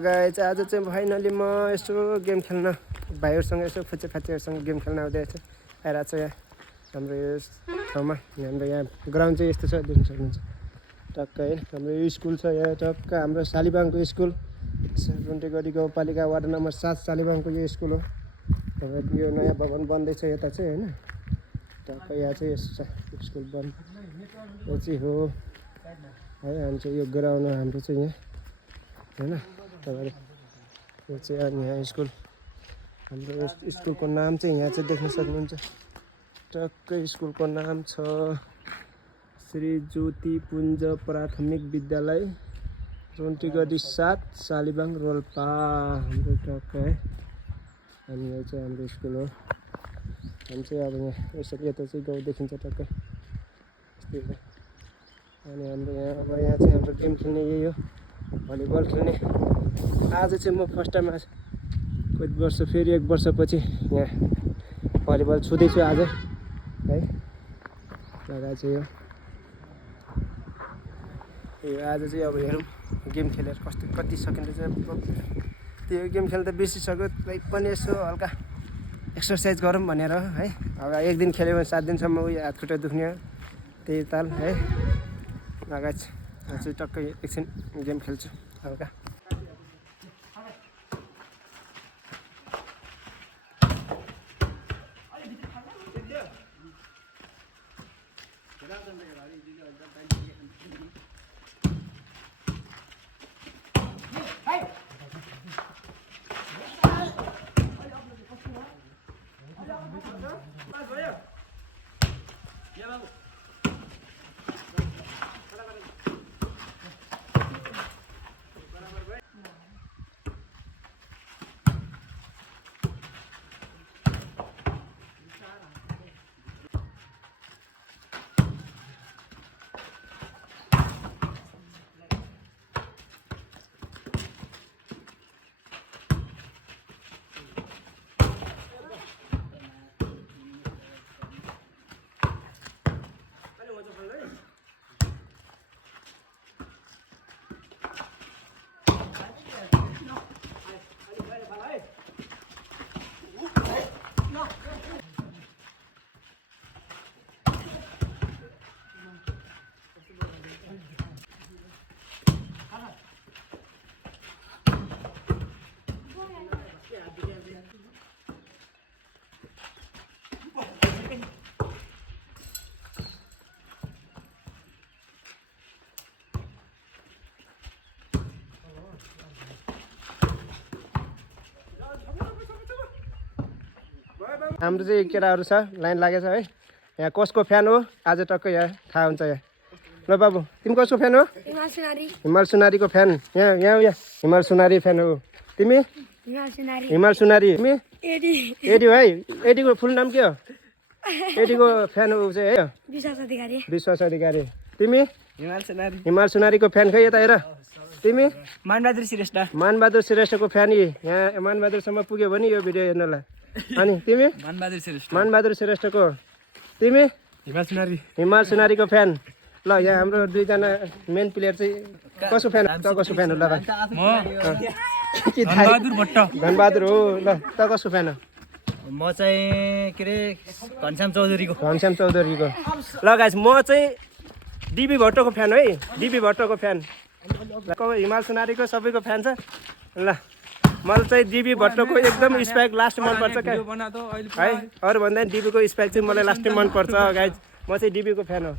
guys आज चाहिँ finally म यसो गेम खेल्न भाइहरूसँग यसो फुच्चेफाच्चेहरूसँग गेम खेल्न आउँदैछु आइरहेको छ यहाँ हाम्रो यो ठाउँमा हाम्रो यहाँ ग्राउन्ड चाहिँ यस्तो छ देख्न सक्नुहुन्छ टक्क है हाम्रो यो स्कुल छ यहाँ टक्क हाम्रो सालिबाङको स्कुल रुन्टेगढी गाउँपालिका वार्ड नम्बर 7 सालिबाङको यो स्कुल हो यो नयाँ भवन बन्दैछ यता चाहिँ होइन टक्क यहाँ चाहिँ यस्तो छ स्कुल बन्द यो चाहिँ हो है हामी चाहिँ यो ग्राउन्ड हो हाम्रो चाहिँ यहाँ होइन तपाईँले यो चाहिँ अनि यहाँ स्कुल हाम्रो स्कुलको नाम चाहिँ यहाँ चाहिँ देख्न सक्नुहुन्छ टक्कै स्कुलको नाम छ श्री ज्योति पुञ्ज प्राथमिक विद्यालय रुन्टेगढी 7 सालिबाङ रोल्पा हाम्रो टक्क है अनि यो चाहिँ हाम्रो स्कुल हो हामी चाहिँ अब यहाँ यसरी यता चाहिँ गाउँ देखिन्छ टक्कै यस्तै अनि हाम्रो यहाँ अब यहाँ चाहिँ हाम्रो गेम खेल्ने यही हो भलिबल खेल्ने आज चाहिँ म फर्स्ट टाइम आज कति वर्ष फेरि 1 वर्षपछि यहाँ भलिबल छुँदैछु आज है जग्गा चाहिँ यो आज चाहिँ अब हेरौँ गेम खेलेर कति सकिन्छ त्यो गेम खेल्दा बिर्सिसक्यो पनि यसो हल्का एक्सर्साइज गरौँ भनेर है अब एक दिन खेल्यो भने 7 दिनसम्म उयो हात खुट्टा दुख्ने हो त्यही ताल है लगाएछ चाहिँ टक्कै एकछिन गेम खेल्छु हल्का हाम्रो चाहिँ केटाहरू छ लाइन लागेछ है यहाँ कसको फ्यान हो आज टक्कै यहाँ थाहा हुन्छ यहाँ ल बाबु तिमी कसको फ्यान हो हिमाल सुनारीको फ्यान यहाँ हिमाल सुनारी फ्यान हो तिमी हिमाल सुनारी तिमी एडी हो है एडीको फुल नाम के हो एडीको फ्यान हो चाहिँ है विश्वास अधिकारी तिमी हिमाल सुनारीको फ्यान खै यता हेर तिमी मानबहादुर श्रेष्ठको फ्यान यहाँ मानबहादुरसम्म पुग्यो भने यो भिडियो हेर्नलाई अनि तिमी मानबहादुर श्रेष्ठको तिमी हिमाल सुनारीको फ्यान ल यहाँ हाम्रो दुईजना मेन प्लेयर चाहिँ कसको फ्यान त कसको फ्यान हो ल धनबहादुर हो ल त कसको फ्यान हो म चाहिँ के अरे घनश्याम चौधरीको ल गाइस म चाहिँ डिबी भट्टको फ्यान है डिबी भट्टको फ्यान हिमाल सुनारीको सबैको फ्यान छ ल मलाई चाहिँ डिबी भट्टको एकदम स्पाइक लास्ट मनपर्छ क्या है अरू भन्दा डिबीको स्पाइक चाहिँ मलाई लास्ट मनपर्छ गाइज म चाहिँ डिबीको फ्यान हो